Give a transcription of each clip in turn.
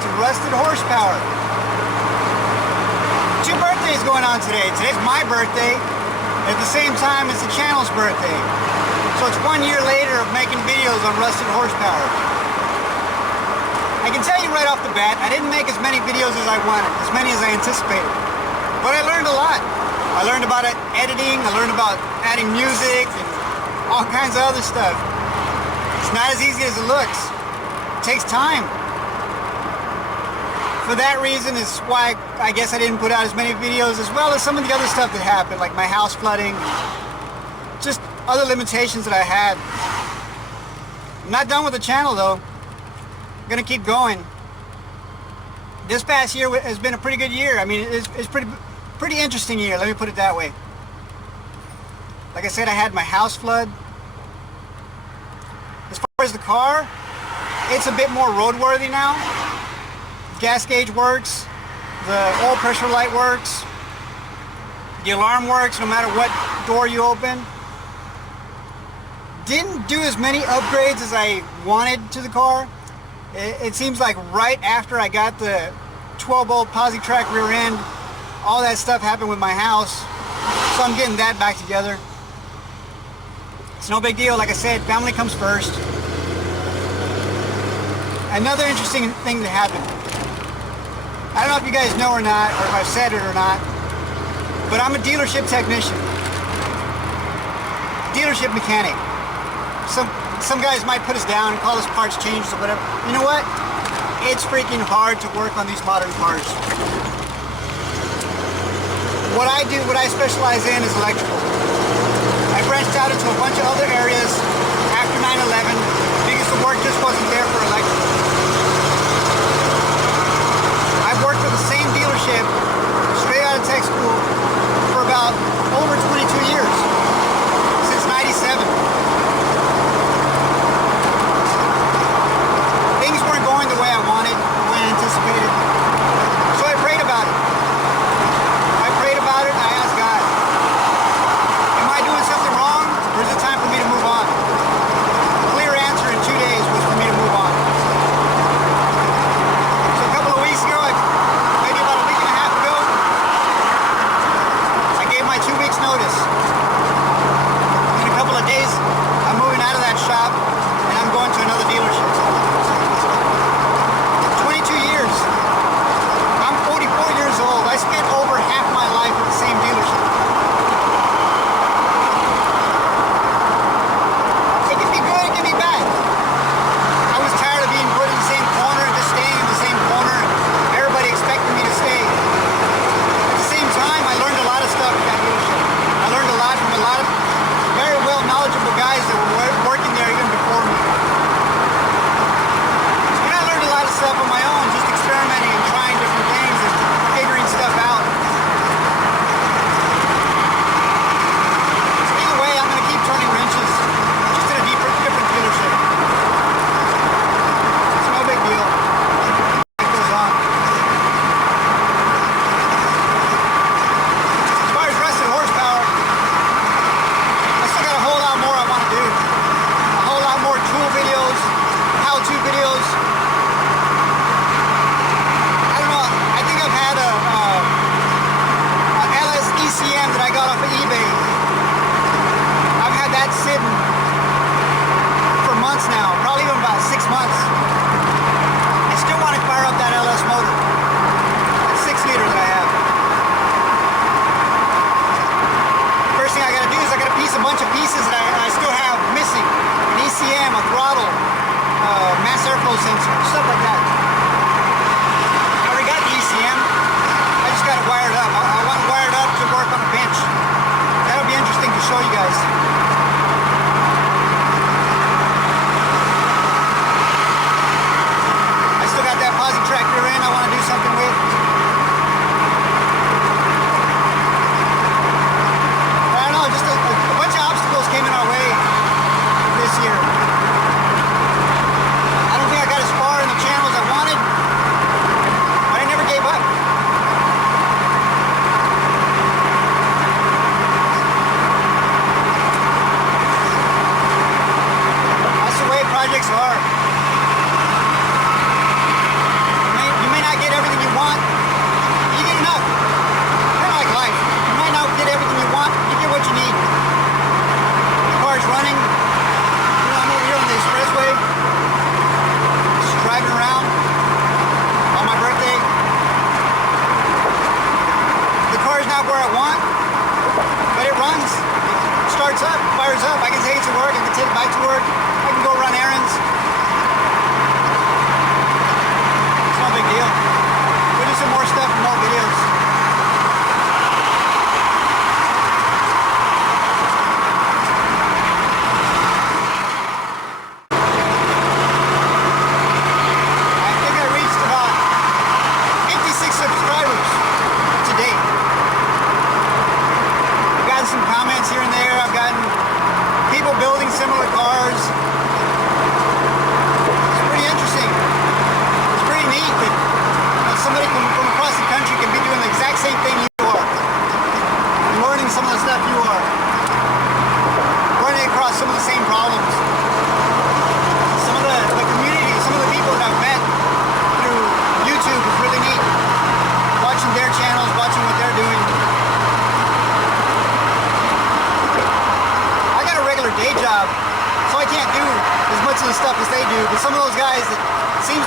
to Rusted Horsepower. Two birthdays going on today. Today's my birthday, at the same time as the channel's birthday. So it's 1 year later of making videos on Rusted Horsepower. I can tell you right off the bat, I didn't make as many videos as I wanted, as many as I anticipated. But I learned a lot. I learned about editing, I learned about adding music, and all kinds of other stuff. It's not as easy as it looks. It takes time. For that reason is why I guess I didn't put out as many videos, as well as some of the other stuff that happened, like my house flooding, just other limitations that I had. I'm not done with the channel though. I'm gonna keep going. This past year has been a pretty good year. I mean, it's pretty interesting year, let me put it that way. Like I said, I had my house flood. As far as the car, it's a bit more roadworthy now. Gas gauge works, the oil pressure light works, the alarm works no matter what door you open. Didn't do as many upgrades as I wanted to the car. It seems like right after I got the 12-volt posi-track rear end, all that stuff happened with my house, so I'm getting that back together. It's no big deal. Like I said, family comes first. Another interesting thing that happened. I don't know if you guys know or not, or if I've said it or not, but I'm a dealership technician. Dealership mechanic. Some guys might put us down and call us parts changes or whatever. You know what? It's freaking hard to work on these modern cars. What I specialize in is electrical. I branched out into a bunch of other areas after 9/11 because the work just wasn't there for electrical. I've worked for the same dealership straight out of tech school for about over 22 years, since 97. Things weren't going the way I wanted, the way I anticipated, so I prayed about it. I asked God, am I doing something wrong, or is it time for me to move on? The clear answer in 2 days was for me to move on.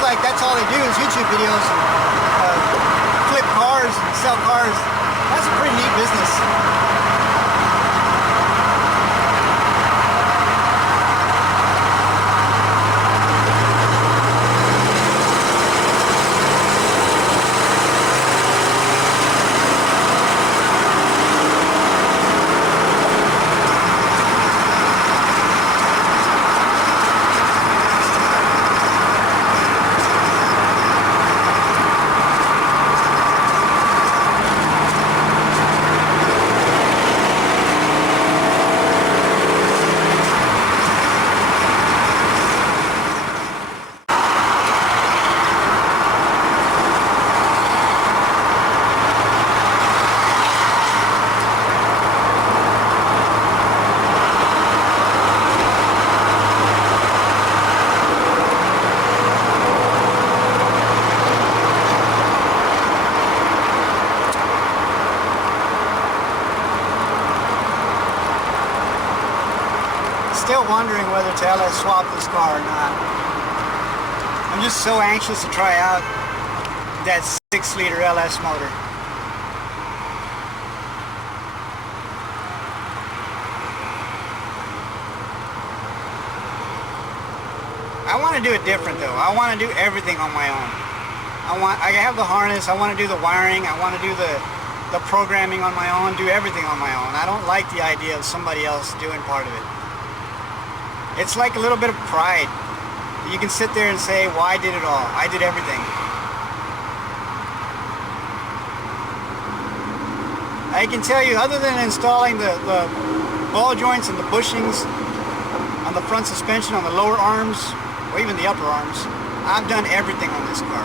like that's all they do is YouTube videos and flip cars and sell cars. That's a pretty neat business. Still wondering whether to LS swap this car or not. I'm just so anxious to try out that 6-liter LS motor. I want to do it different though. I want to do everything on my own. I have the harness, I want to do the wiring, I want to do the programming on my own, do everything on my own. I don't like the idea of somebody else doing part of it. It's like a little bit of pride. You can sit there and say, well, I did it all. I did everything. I can tell you, other than installing the ball joints and the bushings on the front suspension, on the lower arms, or even the upper arms, I've done everything on this car.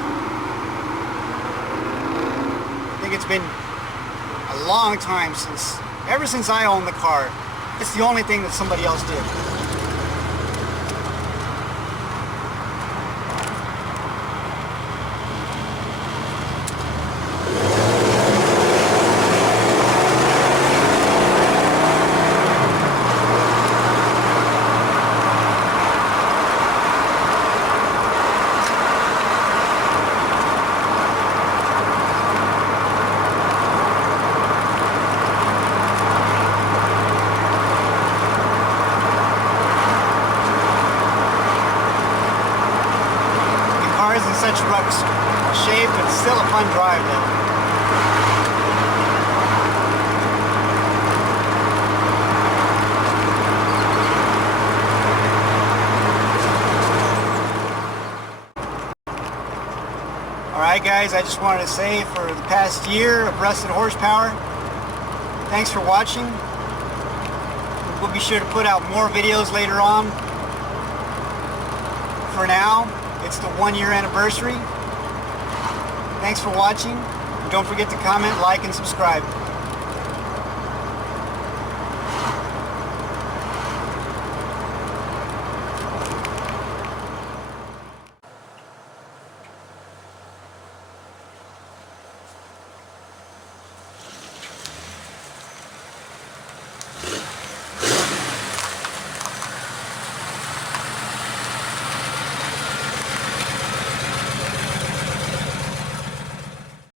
I think it's been a long time ever since I owned the car, it's the only thing that somebody else did. In such rough shape, it's still a fun drive though. Alright guys, I just wanted to say for the past year of Rusted Horsepower, thanks for watching. We'll be sure to put out more videos later on. For now, it's the 1-year anniversary. Thanks for watching. Don't forget to comment, like, and subscribe.